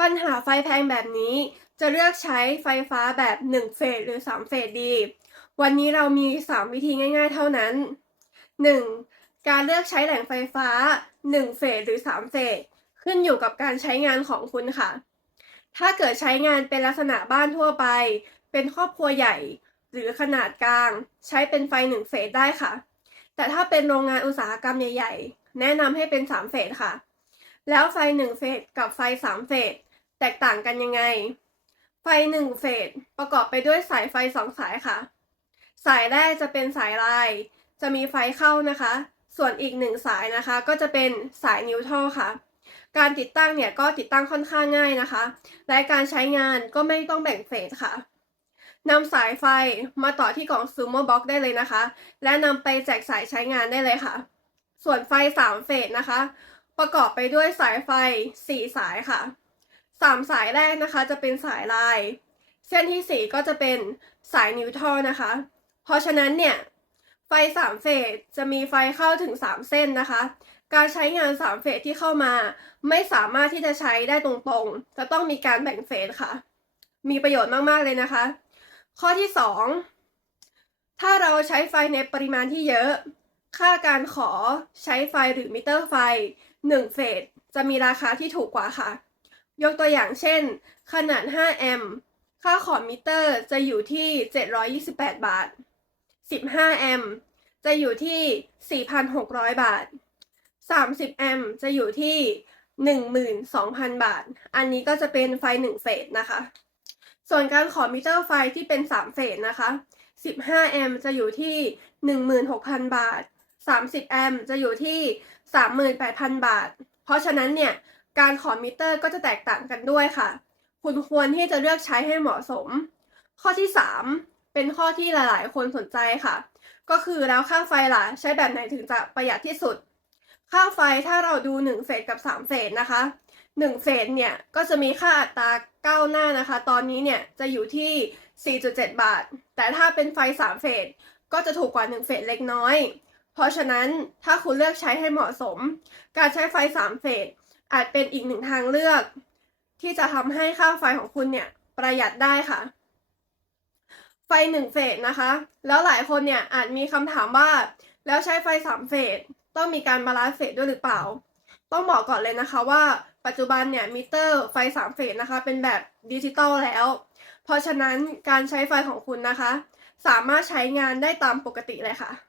ปัญหาไฟแพงแบบนี้ จะเลือกใช้ไฟฟ้าแบบ 1 เฟสหรือ 3 เฟสดี วันนี้เรามี 3 วิธีง่ายๆ เท่านั้น 1. การเลือกใช้แหล่งไฟฟ้า 1 เฟสหรือ 3 เฟส ขึ้นอยู่กับการใช้งานของคุณค่ะ ถ้าเกิดใช้งานเป็นลักษณะบ้านทั่วไป เป็นครอบครัวใหญ่ หรือขนาดกลาง ใช้เป็นไฟ 1 เฟสได้ค่ะ แต่ถ้าเป็นโรงงานอุตสาหกรรมใหญ่ ๆ แนะนำให้เป็น 3 เฟสค่ะแล้วไฟ 1 เฟสกับไฟ 3 เฟส แตกต่างกันยังไง ไฟ1เฟสประกอบไปด้วยสายไฟ2สายค่ะ สายแรกจะเป็นสายลาย จะมีไฟเข้านะคะ ส่วนอีกหนึ่งสายนะคะ ก็จะเป็นสายนิวทรัลค่ะ การติดตั้งเนี่ยก็ติดตั้งค่อนข้างง่ายนะคะ และการใช้งานก็ไม่ต้องแบ่งเฟสค่ะนำสายไฟมาต่อที่กล่องซูโม่บ็อกได้เลยนะคะ และนำไปแจกสายใช้งานได้เลยค่ะ ส่วนไฟ 3 เฟสนะคะ ประกอบไปด้วยสายไฟ 4 สายค่ะ 3สายแรกนะคะจะเป็นสายลาย เส้นที่4ก็จะเป็นสายนิวทรัลนะคะ เพราะฉะนั้นเนี่ยไฟ3เฟสจะมีไฟเข้าถึง3เส้นนะคะ การใช้งาน3เฟสที่เข้ามา ไม่สามารถที่จะใช้ได้ตรงๆ จะต้องมีการแบ่งเฟสค่ะ มีประโยชน์มากๆเลยนะคะ ข้อที่2ถ้าเราใช้ไฟในปริมาณที่เยอะ ค่าการขอใช้ไฟหรือมิเตอร์ไฟ1เฟสจะมีราคาที่ถูกกว่าค่ะ ยกตัวอย่างเช่น ขนาด 5 แอมป์ ค่าขอมิเตอร์จะอยู่ที่ 728 บาท 15 แอมป์จะอยู่ที่ 4,600 บาท 30 แอมป์จะอยู่ที่ 12,000 บาท อันนี้ก็จะเป็นไฟ 1 เฟสนะคะ ส่วนการขอมิเตอร์ไฟที่เป็น 3 เฟสนะคะ 15 แอมป์จะอยู่ที่ 16,000 บาท 30 แอมป์จะอยู่ที่ 38,000 บาท เพราะฉะนั้นเนี่ย การขอมิเตอร์ก็จะแตกต่างกันด้วยค่ะ คุณควรที่จะเลือกใช้ให้เหมาะสม ข้อที่ 3 เป็นข้อที่หลาย ๆ คนสนใจค่ะ ก็คือแล้วค่าไฟล่ะ ใช้แบบไหนถึงจะประหยัดที่สุด ค่าไฟถ้าเราดู 1เฟสกับ 3เฟสนะคะ 1เฟสเนี่ยก็จะมีค่าอัตราก้าวหน้านะคะ ตอนนี้เนี่ยจะอยู่ที่ 4.7 บาท แต่ถ้าเป็นไฟ 3 เฟสก็จะถูกกว่า 1 เฟสเล็กน้อย เพราะฉะนั้นถ้าคุณเลือกใช้ให้เหมาะสม การใช้ไฟ 3 เฟส อาจเป็นอีกหนึ่งทางเลือก ที่จะทำให้ค่าไฟของคุณเนี่ยประหยัดได้ค่ะ ไฟ1เฟสนะคะ แล้วหลายคนเนี่ยอาจมีคำถามว่า แล้วใช้ไฟ3เฟสต้องมีการบาลานซ์เฟสด้วยหรือเปล่า ต้องบอกก่อนเลยนะคะว่าปัจจุบันเนี่ยมิเตอร์ไฟ3เฟสนะคะ เป็นแบบดิจิตอลแล้ว เพราะฉะนั้นการใช้ไฟของคุณนะคะ สามารถใช้งานได้ตามปกติเลยค่ะ